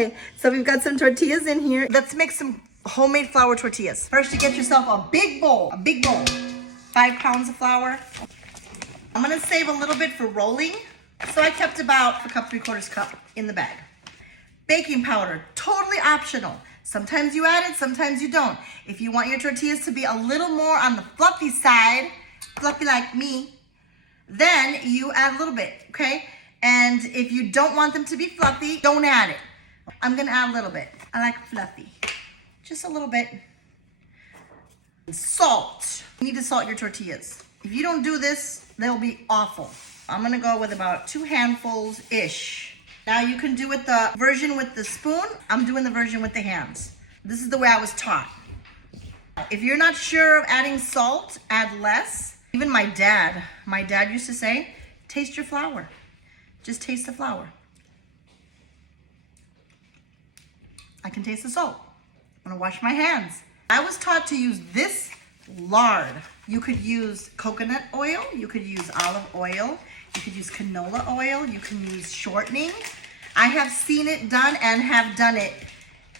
Okay, so we've got some tortillas in here. Let's make some homemade flour tortillas. First, you get yourself a big bowl, 5 pounds of flour. I'm gonna save a little bit for rolling. So I kept about a cup, 3/4 cup in the bag. Baking powder, totally optional. Sometimes you add it, sometimes you don't. If you want your tortillas to be a little more on the fluffy side, fluffy like me, then you add a little bit, okay? And if you don't want them to be fluffy, don't add it. I'm gonna add a little bit. I like fluffy, just a little bit. Salt, you need to salt your tortillas. If you don't do this, they'll be awful. I'm gonna go with about 2 handfuls-ish. Now you can do it the version with the spoon. I'm doing the version with the hands. This is the way I was taught. If you're not sure of adding salt, add less. Even my dad used to say, taste your flour. Just taste the flour. I can taste the salt. I'm gonna wash my hands. I was taught to use this lard. You could use coconut oil, you could use olive oil, you could use canola oil, you can use shortening. I have seen it done and have done it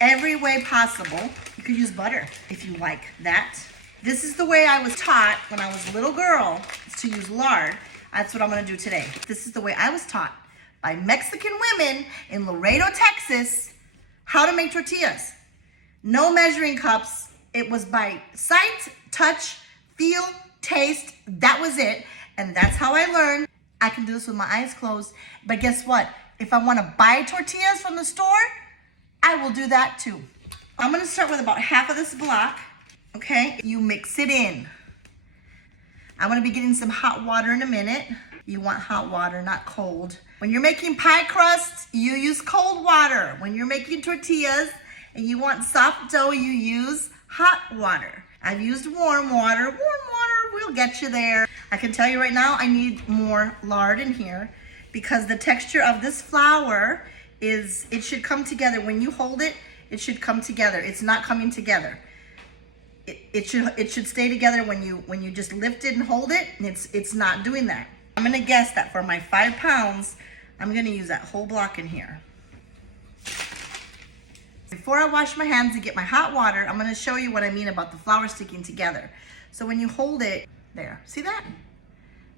every way possible. You could use butter if you like that. This is the way I was taught when I was a little girl, is to use lard. That's what I'm gonna do today. This is the way I was taught by Mexican women in Laredo, Texas, how to make tortillas. No measuring cups. It was by sight, touch, feel, taste. That was it. And that's how I learned. I can do this with my eyes closed. But guess what? If I want to buy tortillas from the store, I will do that too. I'm going to start with about half of this block. Okay, you mix it in. I'm going to be getting some hot water in a minute. You want hot water, not cold. When you're making pie crusts, you use cold water. When you're making tortillas and you want soft dough, you use hot water. I've used warm water. Warm water will get you there. I can tell you right now, I need more lard in here because the texture of this flour is, it should come together. When you hold it, it should come together. It's not coming together. It should stay together when you just lift it and hold it, and it's not doing that. I'm gonna guess that for my 5 pounds, I'm gonna use that whole block in here. Before I wash my hands and get my hot water, I'm gonna show you what I mean about the flour sticking together. So when you hold it, there, see that?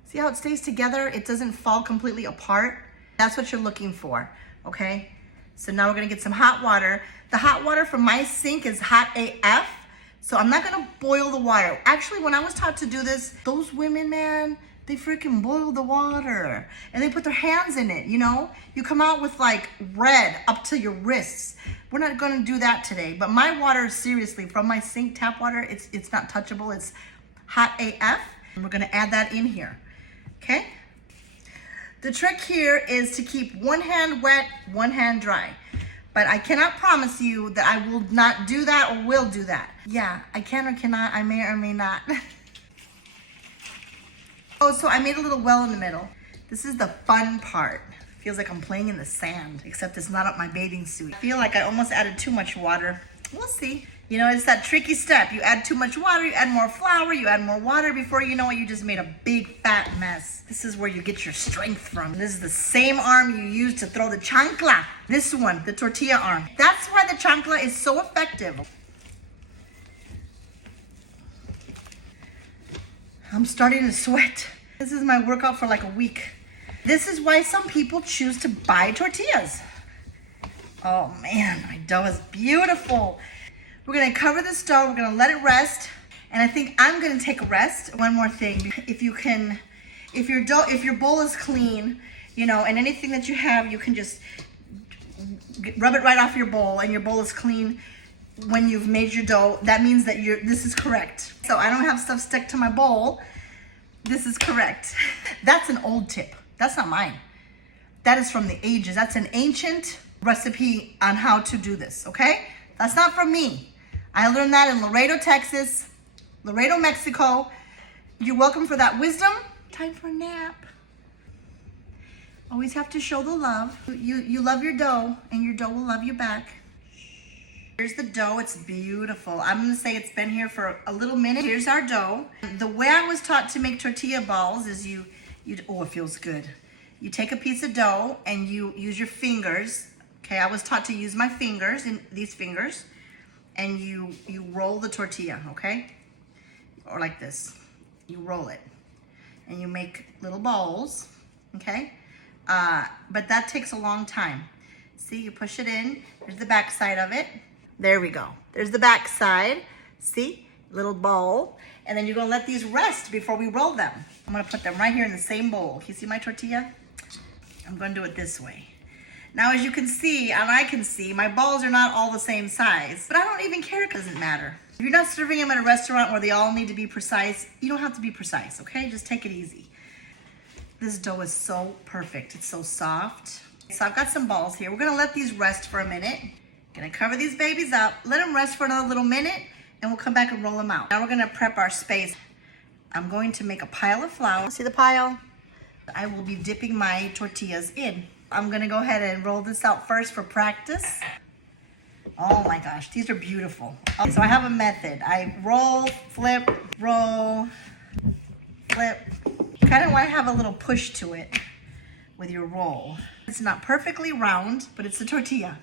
See how it stays together? It doesn't fall completely apart. That's what you're looking for, okay? So now we're gonna get some hot water. The hot water from my sink is hot AF, so I'm not gonna boil the water. Actually, when I was taught to do this, those women, man, they freaking boil the water and they put their hands in it, you know? You come out with like red up to your wrists. We're not gonna do that today, but my water, seriously, from my sink tap water, it's not touchable, it's hot AF. And we're gonna add that in here, okay? The trick here is to keep one hand wet, one hand dry. But I cannot promise you that I will not do that or will do that. Yeah, I can or cannot, I may or may not. Oh, so I made a little well in the middle. This is the fun part. Feels like I'm playing in the sand, except it's not up my bathing suit. I feel like I almost added too much water. We'll see. You know, it's that tricky step. You add too much water, you add more flour, you add more water. Before you know it, you just made a big fat mess. This is where you get your strength from. This is the same arm you use to throw the chancla. This one, the tortilla arm. That's why the chancla is so effective. I'm starting to sweat. This is my workout for like a week. This is why some people choose to buy tortillas. Oh man, my dough is beautiful. We're gonna cover this dough, we're gonna let it rest, and I think I'm gonna take a rest. One more thing, if your bowl is clean, you know, and anything that you have, you can just rub it right off your bowl, and your bowl is clean when you've made your dough. That means that this is correct. So I don't have stuff stuck to my bowl. This is correct. That's an old tip. That's not mine. That is from the ages. That's an ancient recipe on how to do this, okay? That's not from me. I learned that in Laredo, Texas, Laredo, Mexico. You're welcome for that wisdom. Time for a nap. Always have to show the love. You love your dough, and your dough will love you back. Here's the dough. It's beautiful. I'm gonna say it's been here for a little minute. Here's our dough. The way I was taught to make tortilla balls is oh, it feels good. You take a piece of dough and you use your fingers Okay, I was taught to use my fingers, in these fingers, and you roll the tortilla, okay? Or like this. You roll it. And you make little balls, okay? But that takes a long time. See, you push it in. There's the back side of it. There we go. There's the back side. See? Little bowl. And then you're gonna let these rest before we roll them. I'm gonna put them right here in the same bowl. Can you see my tortilla? I'm gonna do it this way. Now, as you can see, and I can see, my balls are not all the same size, but I don't even care, it doesn't matter. If you're not serving them at a restaurant where they all need to be precise, you don't have to be precise, okay? Just take it easy. This dough is so perfect. It's so soft. So I've got some balls here. We're gonna let these rest for a minute. Gonna cover these babies up, let them rest for another little minute, and we'll come back and roll them out. Now we're gonna prep our space. I'm going to make a pile of flour. See the pile? I will be dipping my tortillas in. I'm gonna go ahead and roll this out first for practice. Oh my gosh, these are beautiful. Okay, so I have a method. I roll, flip, roll, flip. You kind of want to have a little push to it with your roll. It's not perfectly round, but it's a tortilla.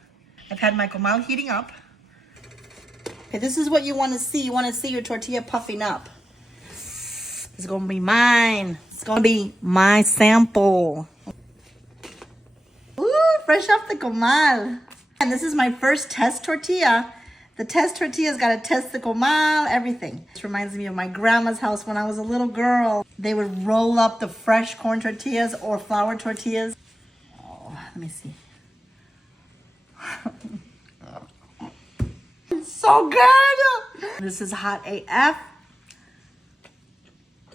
I've had my comal heating up. Okay, this is what you want to see. You want to see your tortilla puffing up. It's gonna be mine. It's gonna be my sample. Ooh, fresh off the comal. And this is my first test tortilla. The test tortilla's got to test the comal, everything. This reminds me of my grandma's house when I was a little girl. They would roll up the fresh corn tortillas or flour tortillas. Oh, let me see. It's so good. This is hot AF.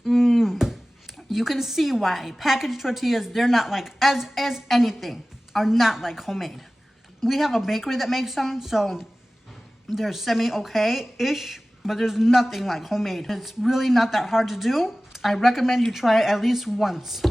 You can see why packaged tortillas, they're not like, as anything, are not like homemade. We have a bakery that makes them, so they're semi-okay-ish, but there's nothing like homemade. It's really not that hard to do. I recommend you try it at least once.